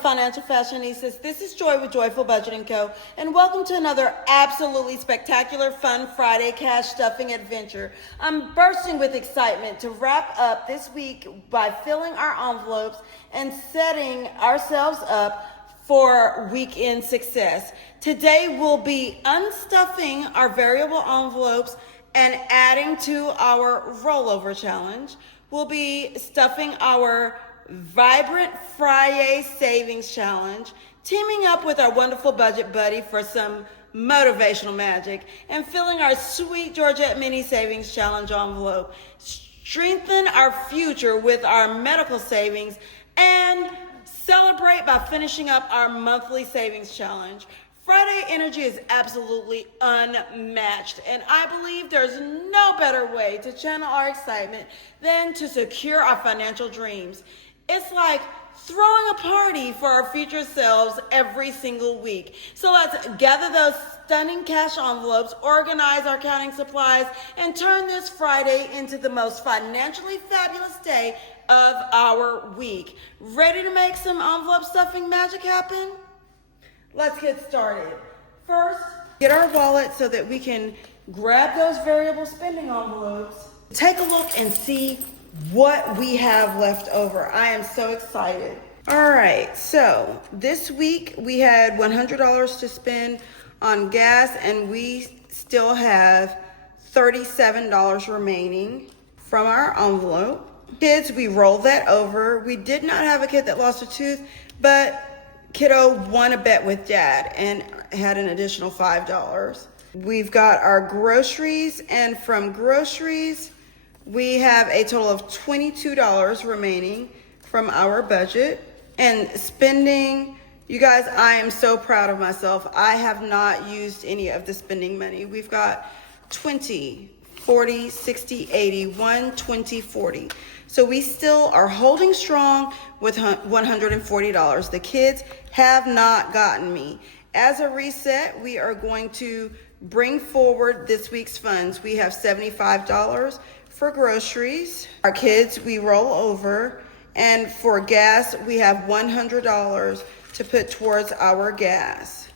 Financial Fashionistas. This is Joy with Joyful Budgeting Co. and welcome to another absolutely spectacular, fun Friday cash stuffing adventure. I'm bursting with excitement to wrap up this week by filling our envelopes and setting ourselves up for weekend success. Today we'll be unstuffing our variable envelopes and adding to our rollover challenge. We'll be stuffing our vibrant Fri-Yay savings challenge, teaming up with our wonderful budget buddy for some motivational magic, and filling our sweet Georgette mini savings challenge envelope. Strengthen our future with our medical savings and celebrate by finishing up our monthly savings challenge. Friday energy is absolutely unmatched, and I believe there's no better way to channel our excitement than to secure our financial dreams. It's like throwing a party for our future selves every single week. So let's gather those stunning cash envelopes, organize our counting supplies, and turn this Friday into the most financially fabulous day of our week. Ready to make some envelope stuffing magic happen? Let's get started. First, get our wallet so that we can grab those variable spending envelopes. Take a look and see what we have left over. I am so excited. All right, so this week we had $100 to spend on gas, and we still have $37 remaining from our envelope. Kids, we rolled that over. We did not have a kid that lost a tooth, but kiddo won a bet with dad and had an additional $5. We've got our groceries, and from groceries, we have a total of $22 remaining from our budget. And spending, you guys, I am so proud of myself. I have not used any of the spending money. We've got 20, 40, 60, 80, 120, 40. So we still are holding strong with $140. The kids have not gotten me. As a reset, we are going to bring forward this week's funds. We have $75 for groceries. Our kids, we roll over. And for gas, we have $100 to put towards our gas.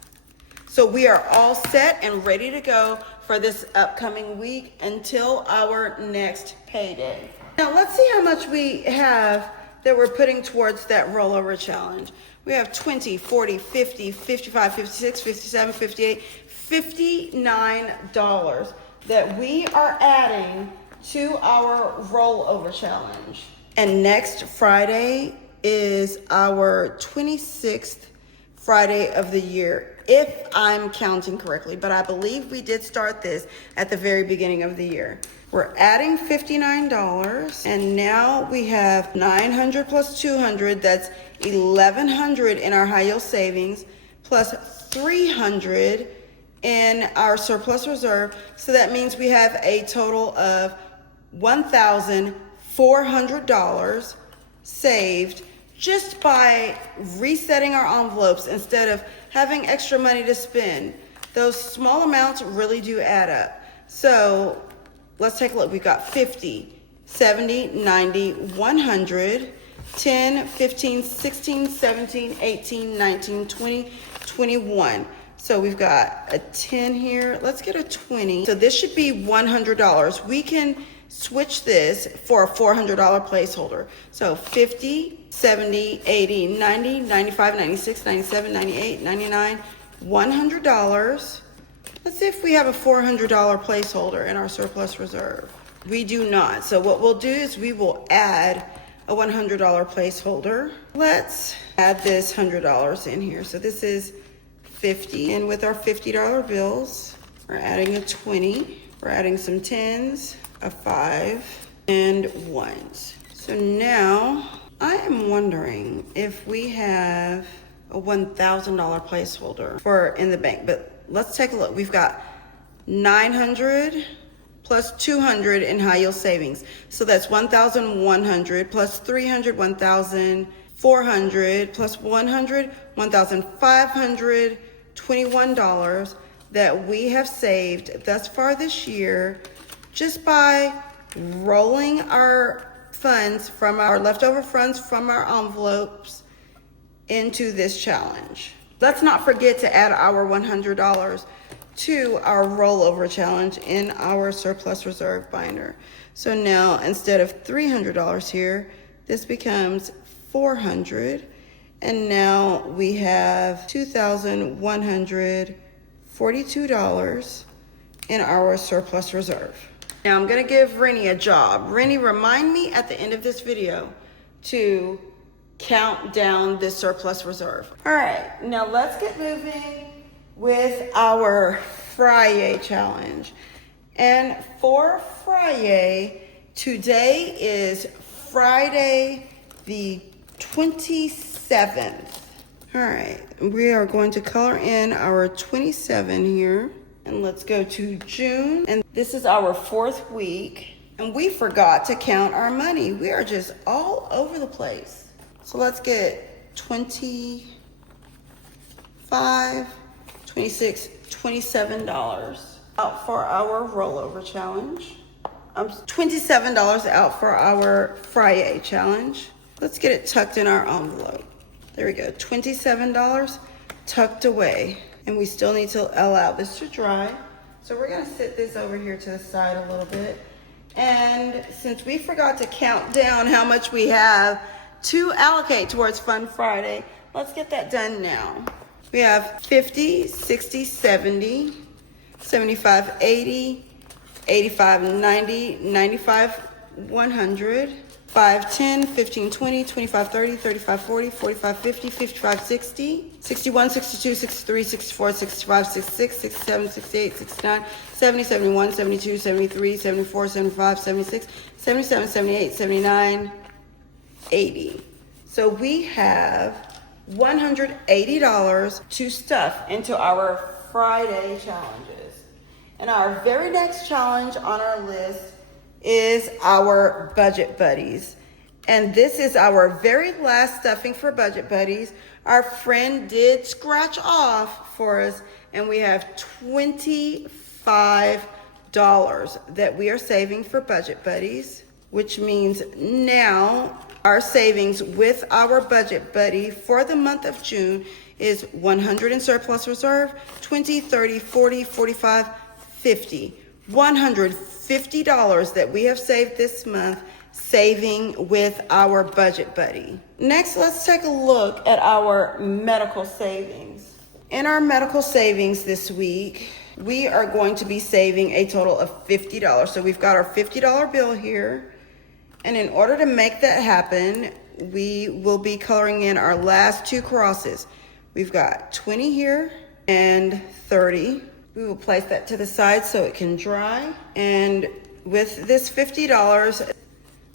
So we are all set and ready to go for this upcoming week until our next payday. Now let's see how much we have that we're putting towards that rollover challenge. We have 20, 40, 50, 55, 56, 57, 58, $59 that we are adding to our rollover challenge. And next Friday is our 26th Friday of the year, if I'm counting correctly, but I believe we did start this at the very beginning of the year. We're adding $59, and now we have 900 plus 200, that's 1,100 in our high yield savings, plus 300 in our surplus reserve. So that means we have a total of $1,400 saved just by resetting our envelopes instead of having extra money to spend. Those small amounts really do add up. So let's take a look. We've got 50, 70, 90, 100, 10, 15, 16, 17, 18, 19, 20, 21. So we've got a 10 here. Let's get a 20. So this should be $100. We can switch this for a $400 placeholder. So 50, 70, 80, 90, 95, 96, 97, 98, 99, $100. Let's see if we have a $400 placeholder in our surplus reserve. We do not. So what we'll do is we will add a $100 placeholder. Let's add this $100 in here. So this is 50, and with our $50 bills, we're adding a 20. We're adding some 10s, a 5, and 1s. So now I am wondering if we have a $1,000 placeholder for in the bank, but let's take a look. We've got 900 plus 200 in high yield savings. So that's 1,100 plus 300, 1,050. $400 plus 100, $1,521 that we have saved thus far this year just by rolling our funds from our leftover funds from our envelopes into this challenge. Let's not forget to add our $100 to our rollover challenge in our surplus reserve binder. So now instead of $300 here, this becomes $400, and now we have $2,142 in our surplus reserve. Now I'm gonna give Rennie a job. Rennie, remind me at the end of this video to count down this surplus reserve. All right, now let's get moving with our Fri-Yay challenge. And for Fri-Yay, today is Friday the 27th. All right, we are going to color in our 27 here. And let's go to June. And this is our 4th week. And we forgot to count our money. We are just all over the place. So let's get 25, 26, $27 out for our rollover challenge. $27 out for our Fri-Yay challenge. Let's get it tucked in our envelope. There we go, $27 tucked away. And we still need to allow this to dry. So we're gonna sit this over here to the side a little bit. And since we forgot to count down how much we have to allocate towards Fun Friday, let's get that done now. We have 50, 60, 70, 75, 80, 85, 90, 95, 100, 5, 10, 15, 20, 25, 30, 35, 40, 45, 50, 55, 60, 61, 62, 63, 64, 65, 66, 67, 68, 69, 70, 71, 72, 73, 74, 75, 76, 77, 78, 79, 80. So we have $180 to stuff into our Friday challenges. And our very next challenge on our list is our Budget Buddies. And this is our very last stuffing for Budget Buddies. Our friend did scratch off for us, and we have $25 that we are saving for Budget Buddies, which means now our savings with our Budget Buddy for the month of June is 100 in surplus reserve, 20, 30, 40, 45, 50. $150 that we have saved this month, saving with our Budget Buddy. Next, let's take a look at our medical savings. In our medical savings this week, we are going to be saving a total of $50. So we've got our $50 bill here. And in order to make that happen, we will be coloring in our last 2 crosses. We've got 20 here and 30. We will place that to the side so it can dry. And with this $50,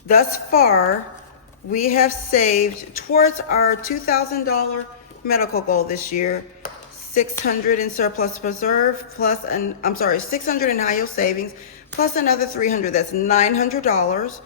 thus far, we have saved towards our $2,000 medical goal this year, $600 in surplus reserve plus, $600 in high yield savings plus another $300. That's $900.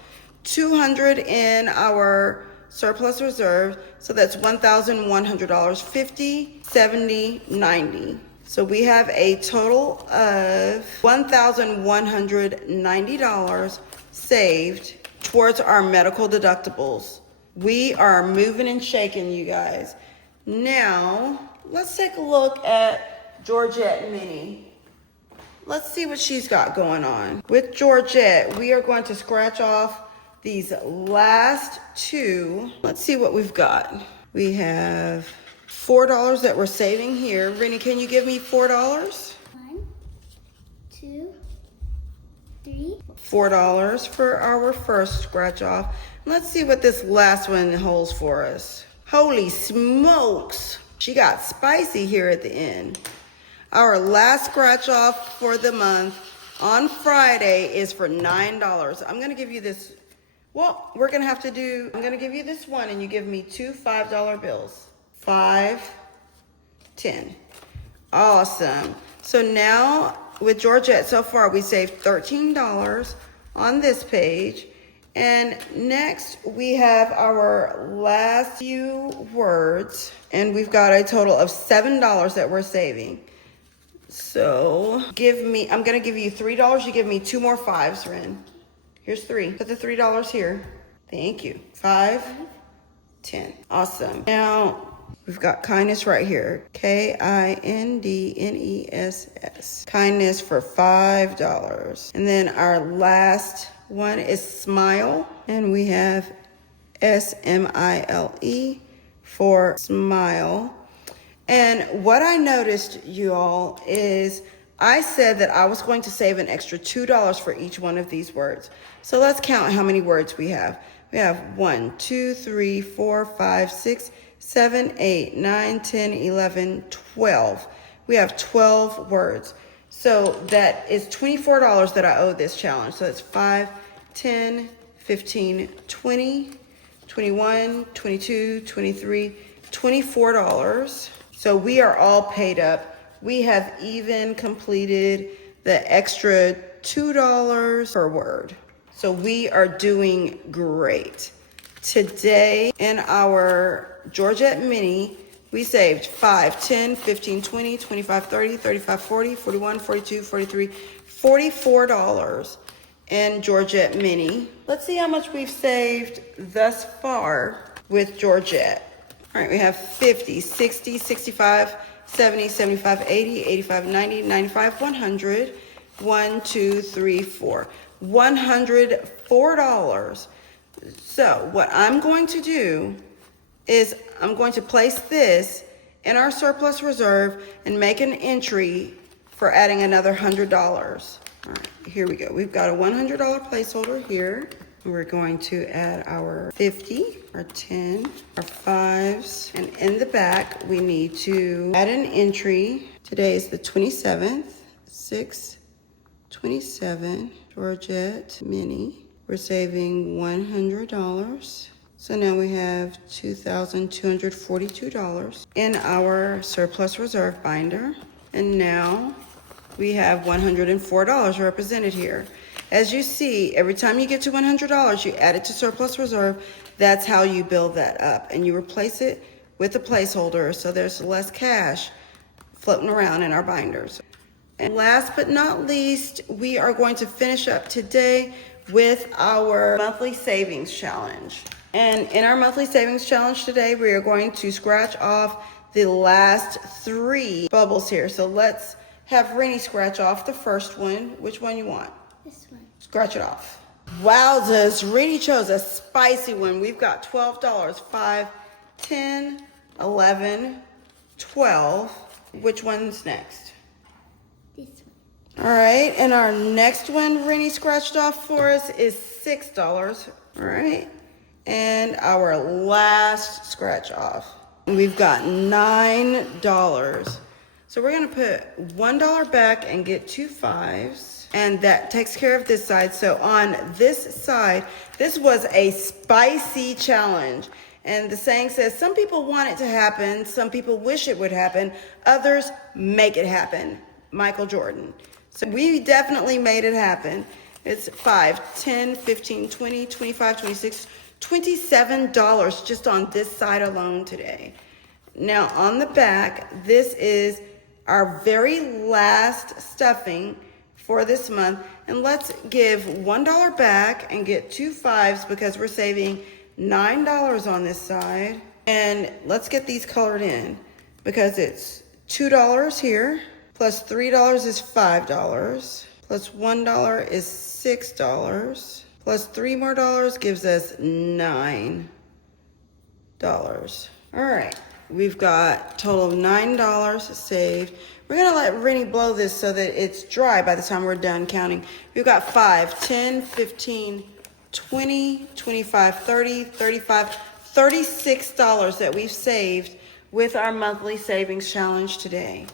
$200 in our surplus reserve, so that's $1,100. 50, 70, 90. So we have a total of $1,190 saved towards our medical deductibles. We are moving and shaking, you guys. Now, let's take a look at Georgette Mini. Let's see what she's got going on. With Georgette, we are going to scratch off these last 2. Let's see what we've got. We have $4 that we're saving here. Rennie, can you give me $4? 1, 2, 3. $4 for our first scratch off. Let's see what this last one holds for us. Holy smokes. She got spicy here at the end. Our last scratch off for the month on Friday is for $9. I'm gonna give you this. Well, I'm gonna give you this one and you give me 2 $5 bills. 5, 10. Awesome. So now with Georgette, so far we saved $13 on this page And next we have our last few words, and we've got a total of $7 that we're saving. So I'm gonna give you $3. You give me 2 more 5s, Ren. Here's 3. Put the $3 here. Thank you. 5, 10. Awesome. Now we've got kindness right here. KINDNESS. Kindness for $5. And then our last one is smile. And we have SMILE for smile. And what I noticed, you all, is I said that I was going to save an extra $2 for each one of these words. So let's count how many words we have. We have 1, 2, 3, 4, 5, 6, 7, 8, 9, 10, 11, 12. We have 12 words. So that is $24 that I owe this challenge. So it's 5, 10, 15, 20, 21, 22, 23, $24. So we are all paid up. We have even completed the extra $2 per word. So we are doing great. Today in our Georgette Mini, we saved 5, 10, 15, 20, 25, 30, 35, 40, 41, 42, 43, $44 in Georgette Mini. Let's see how much we've saved thus far with Georgette. All right, we have 50, 60, 65, 70, 75, 80, 85, 90, 95, 100. 1, 2, 3, 4. $104. So what I'm going to do is I'm going to place this in our surplus reserve and make an entry for adding another $100. All right, here we go. We've got a $100 placeholder here. We're going to add our 50, our 10, our 5s, and in the back we need to add an entry. Today is the 27th, 6/27, Georgette Mini. We're saving $100. So now we have $2,242 in our surplus reserve binder. And now we have $104 represented here. As you see, every time you get to $100, you add it to surplus reserve. That's how you build that up. And you replace it with a placeholder so there's less cash floating around in our binders. And last but not least, we are going to finish up today with our monthly savings challenge. And in our monthly savings challenge today, we are going to scratch off the last 3 bubbles here. So let's have Rennie scratch off the first one. Which one you want? This one. Scratch it off. Wowzers, Rennie chose a spicy one. We've got $12, 5, 10, 11, 12. Which one's next? This one. All right, and our next one Rennie scratched off for us is $6. All right, and our last scratch off, we've got $9. So we're gonna put $1 back and get 2 5s. And that takes care of this side. So on this side, this was a spicy challenge. And the saying says, some people want it to happen, some people wish it would happen, others make it happen. Michael Jordan. So we definitely made it happen. It's 5, 10, 15, 20, 25, 26, $27 just on this side alone today. Now on the back, this is our very last stuffing for this month, and let's give $1 back and get 2 5s because we're saving $9 on this side. And let's get these colored in because it's $2 here, plus $3 is $5, plus $1 is $6, plus 3 more dollars gives us $9. All right, we've got a total of $9 saved. We're gonna let Rennie blow this so that it's dry by the time we're done counting. We've got 5, 10, 15, 20, 25, 30, 35, $36 that we've saved with our monthly savings challenge today.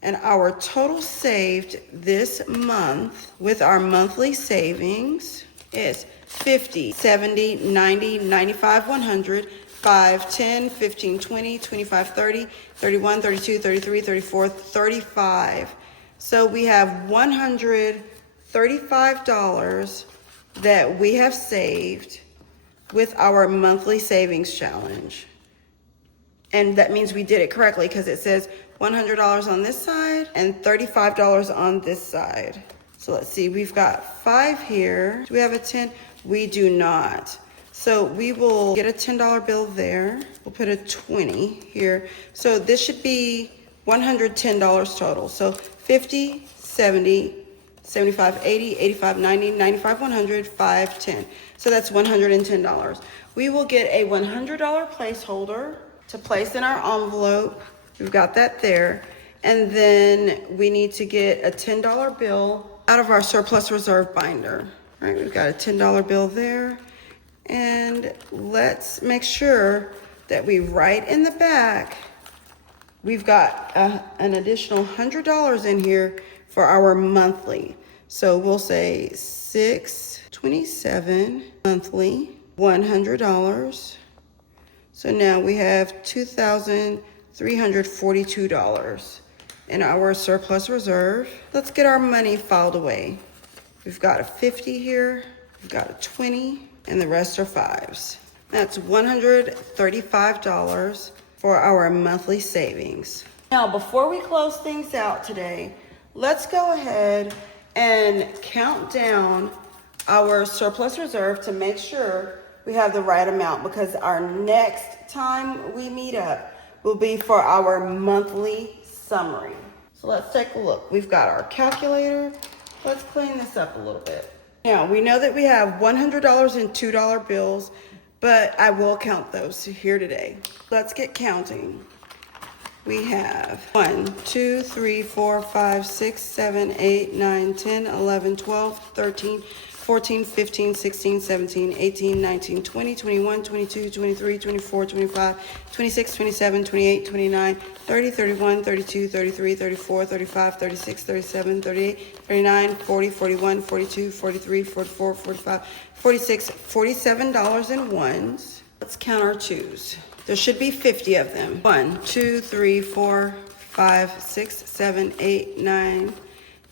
And our total saved this month with our monthly savings is 50, 70, 90, 95, 100, 5, 10, 15, 20, 25, 30, 31, 32, 33, 34, 35. So we have $135 that we have saved with our monthly savings challenge. And that means we did it correctly because it says $100 on this side and $35 on this side. So let's see, we've got 5 here. Do we have a 10? We do not. So we will get a $10 bill there. We'll put a 20 here. So this should be $110 total. So 50, 70, 75, 80, 85, 90, 95, 100, 5, 10. So that's $110. We will get a $100 placeholder to place in our envelope. We've got that there. And then we need to get a $10 bill out of our surplus reserve binder. All right, we've got a $10 bill there. And let's make sure that we write in the back, we've got an additional $100 in here for our monthly. So we'll say $627 monthly, $100. So now we have $2,342 in our surplus reserve. Let's get our money filed away. We've got a 50 here, we've got a 20, and the rest are 5s. That's $135 for our monthly savings. Now, before we close things out today, let's go ahead and count down our surplus reserve to make sure we have the right amount, because our next time we meet up will be for our monthly summary. So let's take a look. We've got our calculator. Let's clean this up a little bit. Now, we know that we have $100 in $2 bills, but I will count those here today. Let's get counting. We have 1, 2, 3, 4, 5, 6, 7, 8, 9, 10, 11, 12, 13, 14, 15, 16, 17, 18, 19, 20, 21, 22, 23, 24, 25, 26, 27, 28, 29, 30, 31, 32, 33, 34, 35, 36, 37, 38, 39, 40, 41, 42, 43, 44, 45, 46, $47 in ones. Let's count our 2s. There should be 50 of them. 1, 2, 3, 4, 5, 6, 7, 8, 9,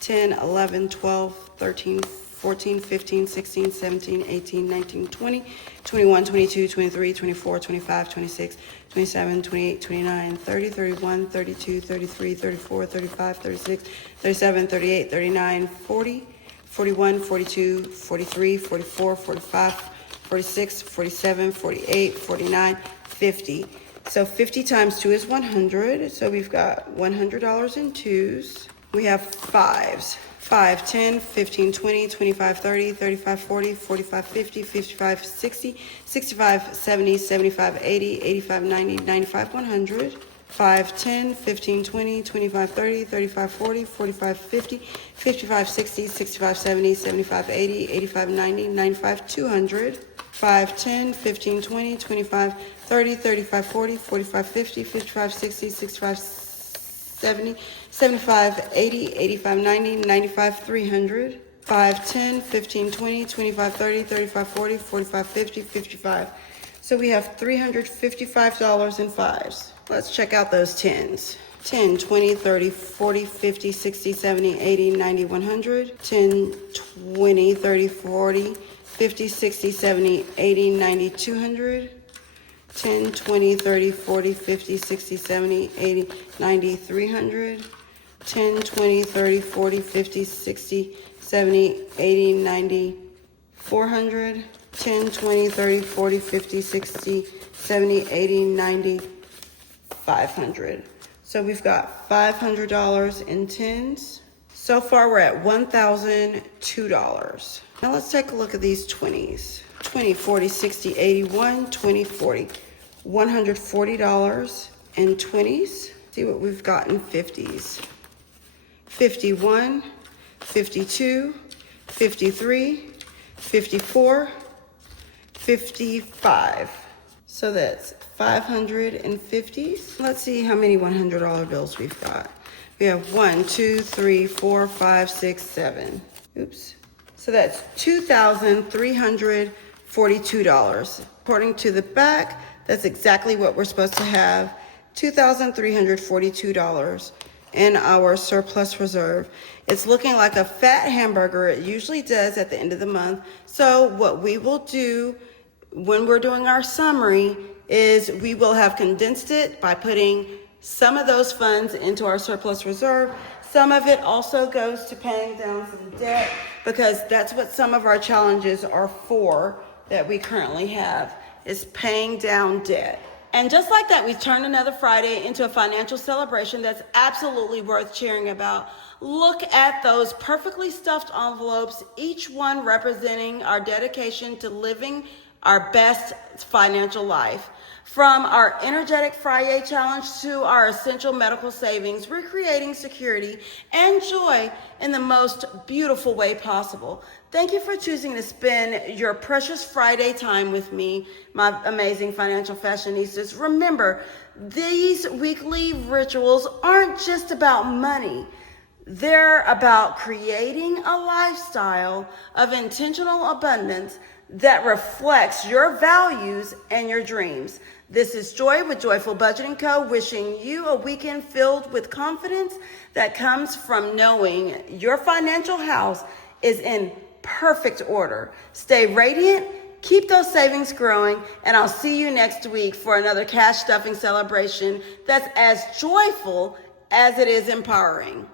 10, 11, 12, 13, 14, 15, 16, 17, 18, 19, 20, 21, 22, 23, 24, 25, 26, 27, 28, 29, 30, 31, 32, 33, 34, 35, 36, 37, 38, 39, 40, 41, 42, 43, 44, 45, 46, 47, 48, 49, 50. So 50 times 2 is 100. So we've got $100 in 2s. We have 5s. 5, 10, 15, 20, 25, 30, 35, 40, 45, 50, 55, 60, 65, 70, 75, 80, 85, 90, 95, 100. 5, 10, 15, 20, 25, 30, 35, 40, 45, 50, 55, 60, 65, 70, 75, 80, 85, 90, 95, 200. 5, 10, 15, 20, 25, 30, 35, 40, 45, 50, 55, 60, 65, 70, 75, 80, 85, 90, 95, 300. 5, 10, 15, 20, 25, 30, 35, 40, 45, 50, 55. So we have $355 in 5s. Let's check out those 10s. 10, 20, 30, 40, 50, 60, 70, 80, 90, 100. 10, 20, 30, 40, 50, 60, 70, 80, 90, 200. 10, 20, 30, 40, 50, 60, 70, 80, 90, 300. 10, 20, 30, 40, 50, 60, 70, 80, 90, 400. 10, 20, 30, 40, 50, 60, 70, 80, 90, 500. So we've got $500 in 10s. So far we're at $1,002. Now let's take a look at these 20s. 20, 40, 60, 81, 20, 40. $140 in 20s. See what we've got in 50s. 51, 52, 53, 54, 55. So that's 550s. Let's see how many $100 bills we've got. We have 1, 2, 3, 4, 5, 6, 7. Oops. So that's $2,342. According to the back, that's exactly what we're supposed to have. $2,342 in our surplus reserve. It's looking like a fat hamburger. It usually does at the end of the month. So what we will do when we're doing our summary is we will have condensed it by putting some of those funds into our surplus reserve. Some of it also goes to paying down some debt, because that's what some of our challenges are for that we currently have, is paying down debt. And just like that, we turned another Friday into a financial celebration that's absolutely worth cheering about. Look at those perfectly stuffed envelopes, each one representing our dedication to living our best financial life. From our energetic Fri-Yay challenge to our essential medical savings, we're creating security and joy in the most beautiful way possible. Thank you for choosing to spend your precious Friday time with me, my amazing financial fashionistas. Remember, these weekly rituals aren't just about money. They're about creating a lifestyle of intentional abundance that reflects your values and your dreams. This is Joy with Joyful Budgeting Co. wishing you a weekend filled with confidence that comes from knowing your financial house is in perfect order. Stay radiant, keep those savings growing, and I'll see you next week for another cash stuffing celebration that's as joyful as it is empowering.